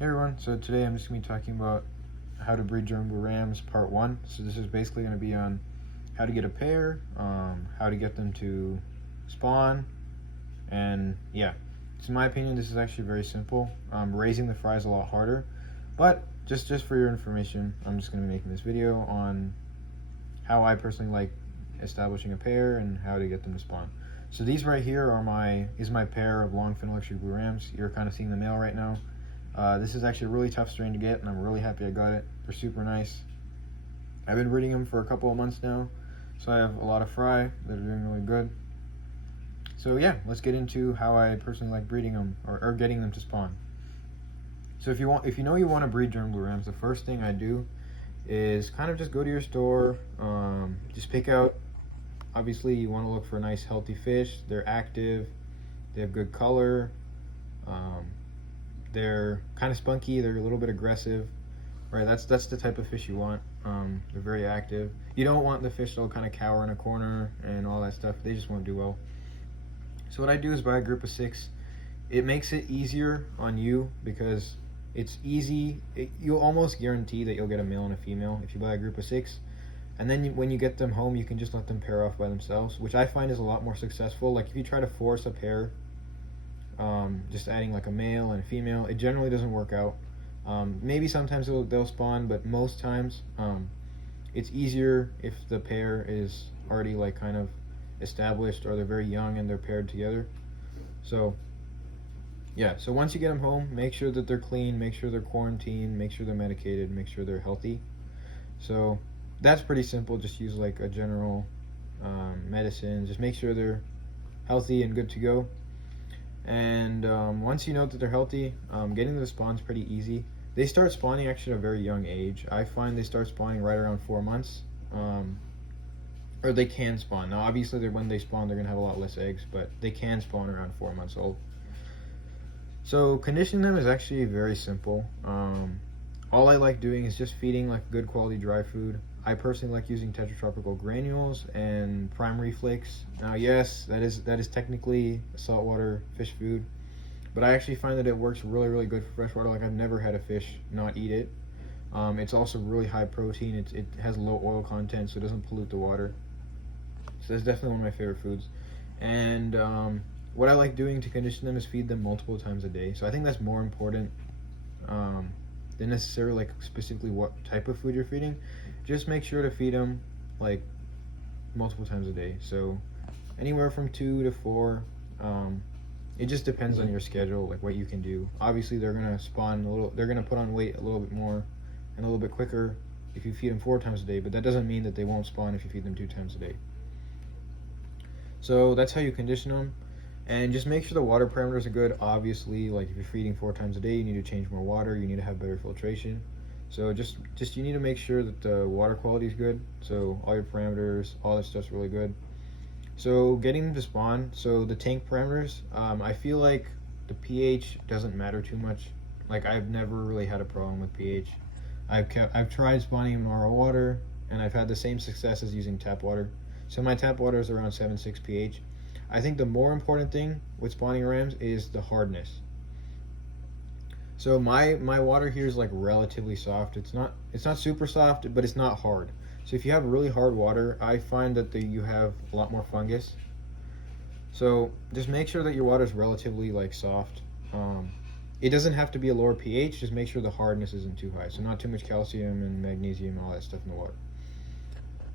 Hey everyone, so today I'm just going to be talking about how to breed German Blue Rams part 1. So this is basically going to be on how to get a pair, how to get them to spawn, and yeah. So in my opinion, this is actually very simple. Raising the fry is a lot harder, but just for your information, I'm just going to be making this video on how I personally like establishing a pair and how to get them to spawn. So these right here are my pair of long fin electric Blue Rams. You're kind of seeing the male right now. This is actually a really tough strain to get, and I'm really happy I got it. They're super nice. I've been breeding them for a couple of months now, so I have a lot of fry that are doing really good. So yeah, let's get into how I personally like breeding them or getting them to spawn. So if you want to breed German Blue Rams, the first thing I do is kind of just go to your store, just pick out. Obviously, you want to look for nice, healthy fish. They're active, they have good color. They're kind of spunky, they're a little bit aggressive, right? That's the type of fish you want. They're very active. You don't want the fish that'll kind of cower in a corner and all that stuff. They just won't do well. So what I do is buy a group of 6. It makes it easier on you because it's easy. You'll almost guarantee that you'll get a male and a female if you buy a group of 6. And then when you get them home, you can just let them pair off by themselves, which I find is a lot more successful. Like if you try to force a pair, just adding like a male and a female, it generally doesn't work out. Maybe sometimes they'll spawn, but most times it's easier if the pair is already like kind of established, or they're very young and they're paired together. So yeah, so once you get them home, make sure that they're clean, make sure they're quarantined, make sure they're medicated, make sure they're healthy. So that's pretty simple. Just use like a general medicine. Just make sure they're healthy and good to go. And once you know that they're healthy, getting them to spawn is pretty easy. They start spawning actually at a very young age. I find they start spawning right around 4 months, or they can spawn. Now obviously when they spawn they're going to have a lot less eggs, but they can spawn around 4 months old. So conditioning them is actually very simple. All I like doing is just feeding like good quality dry food. I personally like using tetratropical granules and primary flakes. Now yes, that is technically saltwater fish food, but I actually find that it works really good for freshwater. Like I've never had a fish not eat it. It's also really high protein. It has low oil content, so it doesn't pollute the water. So that's definitely one of my favorite foods. And what I like doing to condition them is feed them multiple times a day. So I think that's more important than necessarily like specifically what type of food you're feeding. Just make sure to feed them like multiple times a day. So anywhere from 2 to 4. It just depends on your schedule, like what you can do. Obviously they're gonna spawn they're gonna put on weight a little bit more and a little bit quicker if you feed them 4 times a day, but that doesn't mean that they won't spawn if you feed them 2 times a day. So that's how you condition them. And just make sure the water parameters are good. Obviously, like if you're feeding 4 times a day, you need to change more water, you need to have better filtration. So just you need to make sure that the water quality is good. So all your parameters, all that stuff's really good. So getting them to spawn, so the tank parameters, I feel like the pH doesn't matter too much. Like I've never really had a problem with pH. I've tried spawning in RO water, and I've had the same success as using tap water. So my tap water is around 7.6 pH. I think the more important thing with spawning rams is the hardness. So my water here is like relatively soft. It's not super soft, but it's not hard. So if you have really hard water, I find that you have a lot more fungus. So just make sure that your water is relatively like soft. It doesn't have to be a lower pH. Just make sure the hardness isn't too high. So not too much calcium and magnesium and all that stuff in the water.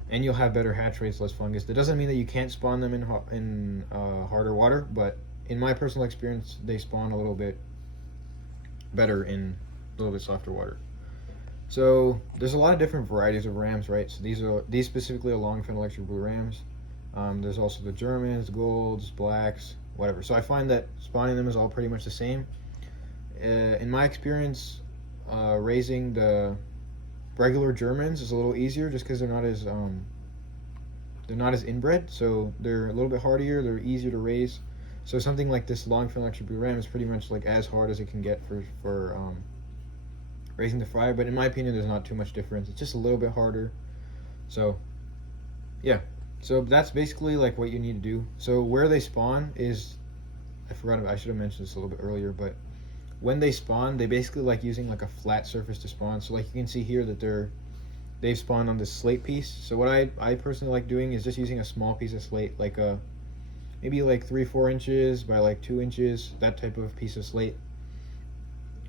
And you'll have better hatch rates, less fungus. That doesn't mean that you can't spawn them in harder water, but in my personal experience, they spawn a little bit better in a little bit softer water. So there's a lot of different varieties of rams, right? So these specifically are long fin electric Blue Rams. There's also the Germans, golds, blacks, whatever. So I find that spawning them is all pretty much the same. In my experience, raising the regular Germans is a little easier just because they're not as inbred, so they're a little bit hardier, they're easier to raise. So something like this long fin electric Blue Ram is pretty much like as hard as it can get for raising the fry, but in my opinion there's not too much difference. It's just a little bit harder. So yeah, so that's basically like what you need to do. So where they spawn is, I should have mentioned this a little bit earlier, but when they spawn, they basically like using like a flat surface to spawn. So like you can see here that they've spawned on this slate piece. So what I personally like doing is just using a small piece of slate, like a maybe like 3-4 inches by like 2 inches, that type of piece of slate.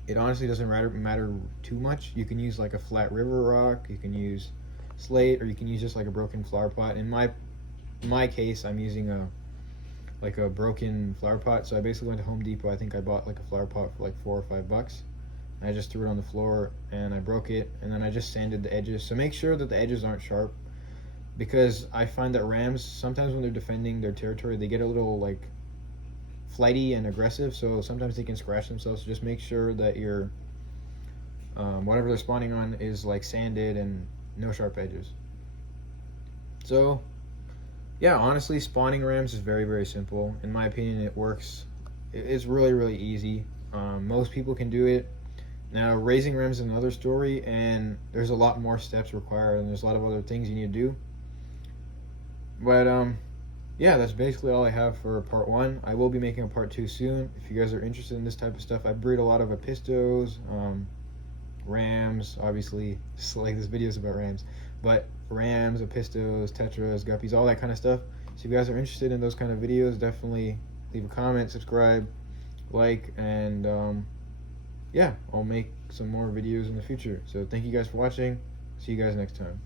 It honestly doesn't matter too much. You can use like a flat river rock, you can use slate, or you can use just like a broken flower pot. In my case, I'm using a broken flower pot. So I basically went to Home Depot. I think I bought like a flower pot for like $4 or $5. I just threw it on the floor and I broke it, and then I just sanded the edges. So make sure that the edges aren't sharp, because I find that rams sometimes when they're defending their territory, they get a little like flighty and aggressive, so sometimes they can scratch themselves. So just make sure that your whatever they're spawning on is like sanded and no sharp edges. So yeah, honestly, spawning rams is very, very simple. In my opinion, it works. It's really, really easy. Most people can do it. Now, raising rams is another story, and there's a lot more steps required, and there's a lot of other things you need to do. But yeah, that's basically all I have for part 1. I will be making a part 2 soon. If you guys are interested in this type of stuff, I breed a lot of apistos, rams, obviously, just like this video is about rams, but rams, apistos, tetras, guppies, all that kind of stuff. So if you guys are interested in those kind of videos, definitely leave a comment, subscribe, like, and yeah, I'll make some more videos in the future. So thank you guys for watching. See you guys next time.